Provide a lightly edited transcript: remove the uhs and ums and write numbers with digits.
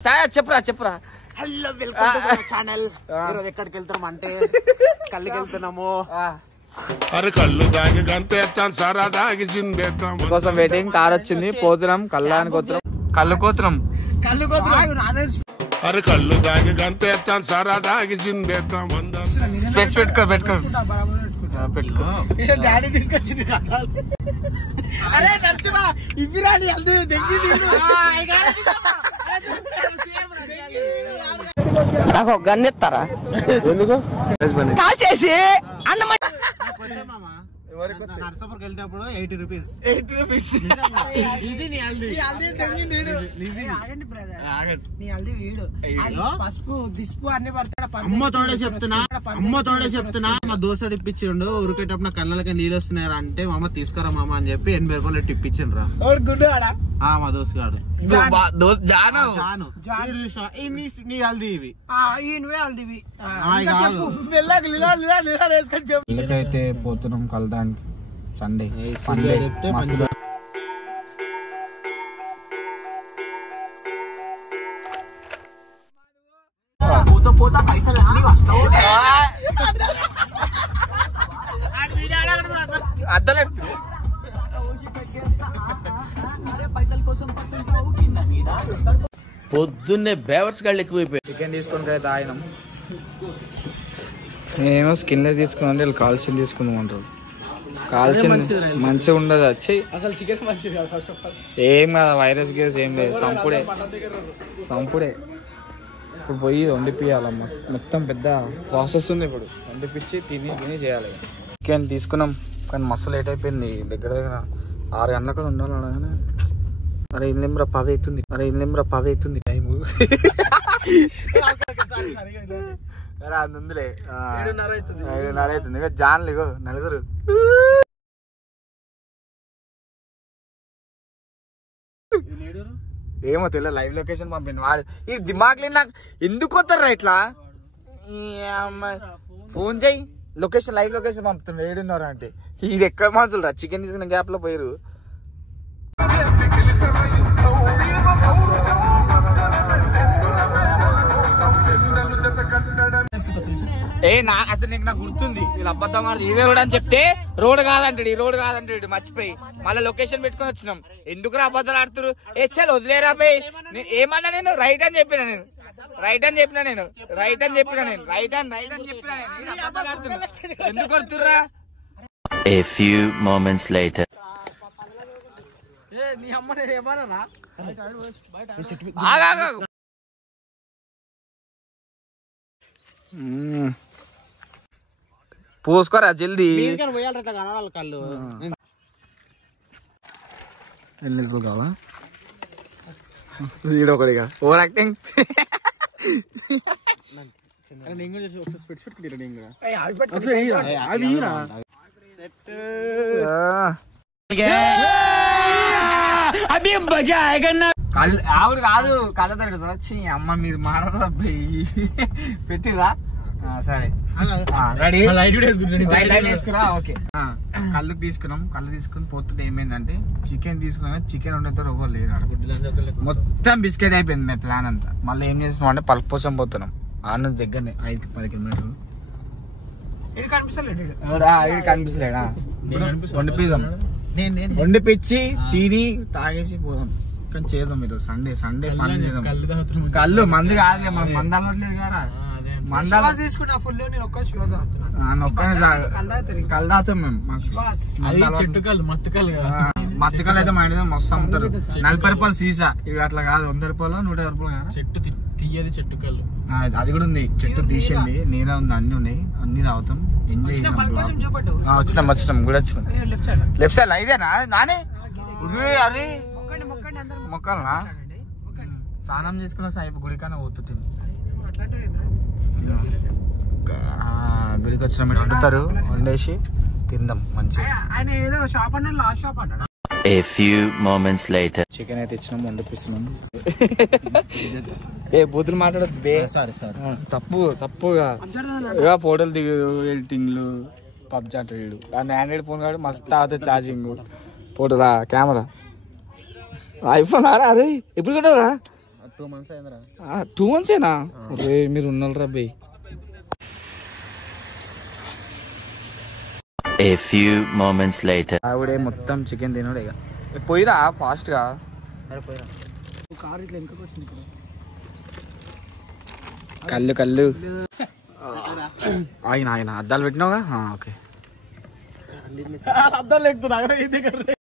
చెప్పరా చెప్పరా. Hello welcome to my channel. ఈరోజు ఎక్కడికి వెళ్తున్నాం అంటే కళ్ళకి వెళ్తున్నాము. అరే కళ్ళు దాగి గంతేస్తాం సారా దాగి జిందేస్తాం కోసం వెయిటింగ్. కార్ వచ్చింది, పోతున్నాం కళ్ళానికి వస్తున్నాం. కళ్ళు కోతున్నాం. అరే కళ్ళు దాగి గంతేస్తాం సారా దాగి జిందేస్తాం. స్పెట్స్ పెట్టుకో పెట్టుకో పెట్టుకో. డాడీ తీసుకొచ్చింది. అరే నర్చిమా ఇవి రాని నాకు ఒక గన్ ఇస్తారా? ఎందుకు కాల్ చేసి అన్నమ్మ నర్సాపూర్కి వెళ్తేప్పుడు 80 రూపీస్. ఇది నీ హల్దీ. పసుపు దిష్పు అన్ని పడతాడు. అమ్మ తోడే చెప్తున్నా మా దోస్తుడు ఇప్పించిండు. ఉరికేటప్పుడు కళ్ళకి నీళ్ళు వస్తున్నారా అంటే మా అమ్మ తీసుకురా మామ అని చెప్పి 80 రూపాయలు ఇప్పించిండు రా. మా దోస్తు గాడు నీ హల్దీ ఇవి ఇళ్ళకైతే పోతున్నాం కలదానికి. సండే పొద్దున్నే బేవర్స్ గాళ్ళు ఎక్కువైపోయి. చికెన్ తీసుకుని అయితే ఆయనం. నేను స్కిన్లెస్ తీసుకున్నాను, వీళ్ళు కాల్చింది తీసుకుందాం అంటారు. కాల్చింది మంచిగా ఉండదు. వచ్చి అసలు చికెన్ మంచిది కాదు. ఫస్ట్ ఆఫ్ ఆల్ ఏం కదా, వైరస్ గేస్ ఏం లేదు. సంపుడే ఇప్పుడు పోయి వండిపియాలమ్మ. మొత్తం పెద్ద ప్రాసెస్ ఉంది ఇప్పుడు. వండిపించి తిని చేయాలి. చికెన్ తీసుకున్నాం కానీ మస్తు లేట్ అయిపోయింది. దగ్గర 6 గంటల కూడా ఉండాలి. కానీ అరే ఇల్లేమ్రా 10 అవుతుంది టైము. అందులే 7:30 అవుతుంది. ఇక జాన్లు ఇగో నలుగురు. ఏమో తెలియదు, లైవ్ లొకేషన్ పంపింది వాడు. ఈ దిమాగ్లీ నాకు ఎందుకు వస్తారా ఇట్లా? ఫోన్ చేయి, లొకేషన్ లైవ్ లొకేషన్ పంపుతున్నా 7:30 అంటే. ఇది ఎక్కడ మాత్రం చికెన్ తీసుకున్న గ్యాప్ లో పోయారు. అసలు నీకు నాకు గుర్తుంది, వీళ్ళు అబద్ధం ఆడుతుంది. ఇదే రోడ్ అని చెప్తే రోడ్ కాదంటాడు, ఈ రోడ్ కాదంటాడు. మర్చిపోయి మళ్ళీ లొకేషన్ పెట్టుకొని వచ్చినాం. ఎందుకు అబద్ధాలు ఆడుతురు? చల్ వదిలేరా పోయి. ఏమన్నా నేను రైట్ అని చెప్పిన ఎందుకు కొడుతుర్రా? A few moments later. నీ అమ్మ నేను ఏమన్నా పోసుకోరా జల్దీ. పోయాలట కనాలి కళ్ళు. ఎన్ని కావాలా ఒకటిగా ఓవర్ యాక్టింగ్. ఆవిడ కాదు కళ్ళ తగ్గదు. వచ్చి అమ్మ మీరు మారదా పెట్టిరా? సరే రెడీ. వేసుకురా. ఓకే కళ్ళు తీసుకుని పోతుంటే ఏమైందంటే చికెన్ తీసుకున్నా. చికెన్ ఉండేతో ఎవరు లేరు. మొత్తం బిస్కెట్ అయిపోయింది మేము ప్లాన్ అంతా. మళ్ళీ ఏం చేస్తున్నాం అంటే పలుపు కోసం పోతున్నాం. ఆడ దగ్గరనే 5-10 కిలోమీటర్లు. ఇది కనిపిస్తలేడా? వండిపిద్దాం, వండిపిచ్చి తిని తాగేసి పోదాం. కానీ చేద్దాం మీరు సండే కళ్ళు మంది కాదులే, మనం మంది అలవట్లేదు కదా. కల్దాతాం మేము. మత్తికల్ అయితే మా ఇంటి మస్తు అమ్ముతారు. 40 రూపాయలు సీసా. ఇవి అట్లా కాదు, 100 రూపాయలు 150 రూపాయలు. చెట్టు తీయది చెట్టు కళ్ళు అది కూడా ఉంది. చెట్టు తీసింది, నేనే ఉంది, అన్ని ఉన్నాయి. అన్ని తాగుతాం, ఎంజాయ్ చేస్తాం. వచ్చినాం కూడా వచ్చినాం. లెఫ్ట్ సైడ్ ఇదేనా నానే? అరే మొక్కలనా? స్నానం చేసుకున్న సాయిపు గుడికన్నా పోతుంటుంది. గుడికి వచ్చిన మీరు వండుతారు, వండేసి తిందాం మంచిగా. ఆయన ఏదో షాప్ అన్నాడు, లాస్ట్ షాప్ అన్నాడు. A few moments later. Chicken అయితే ఇచ్చినాం, వండిపిస్తున్నాం. బూతులు మాట్లాడద్దు బే. తప్పుగా ఫోటోలు దిగు, ఎడిటింగ్లు, పబ్జి అంటాడు. దాని ఆండ్రాయిడ్ ఫోన్ కాదు మస్తు అవుతుంది ఛార్జింగ్. ఫోటోలా కెమెరా ఐఫోన్ అరే ఎప్పుడు కొట్టవరా? 2 months అయిందిరా. 2 months ఏనా? మీరు ఉన్నారా by? A few moments later. ఆవిడే మొత్తం చికెన్ తినడు ఇక. పోయిరా ఫాస్ట్ గా. కార్ ఇట్లా వెనకకి వచ్చింది ఇక్కడ. కళ్ళు ఆయన అద్దాలు పెట్టినావుగా. ఓకే అద్దాలు ఎక్కుతున్నా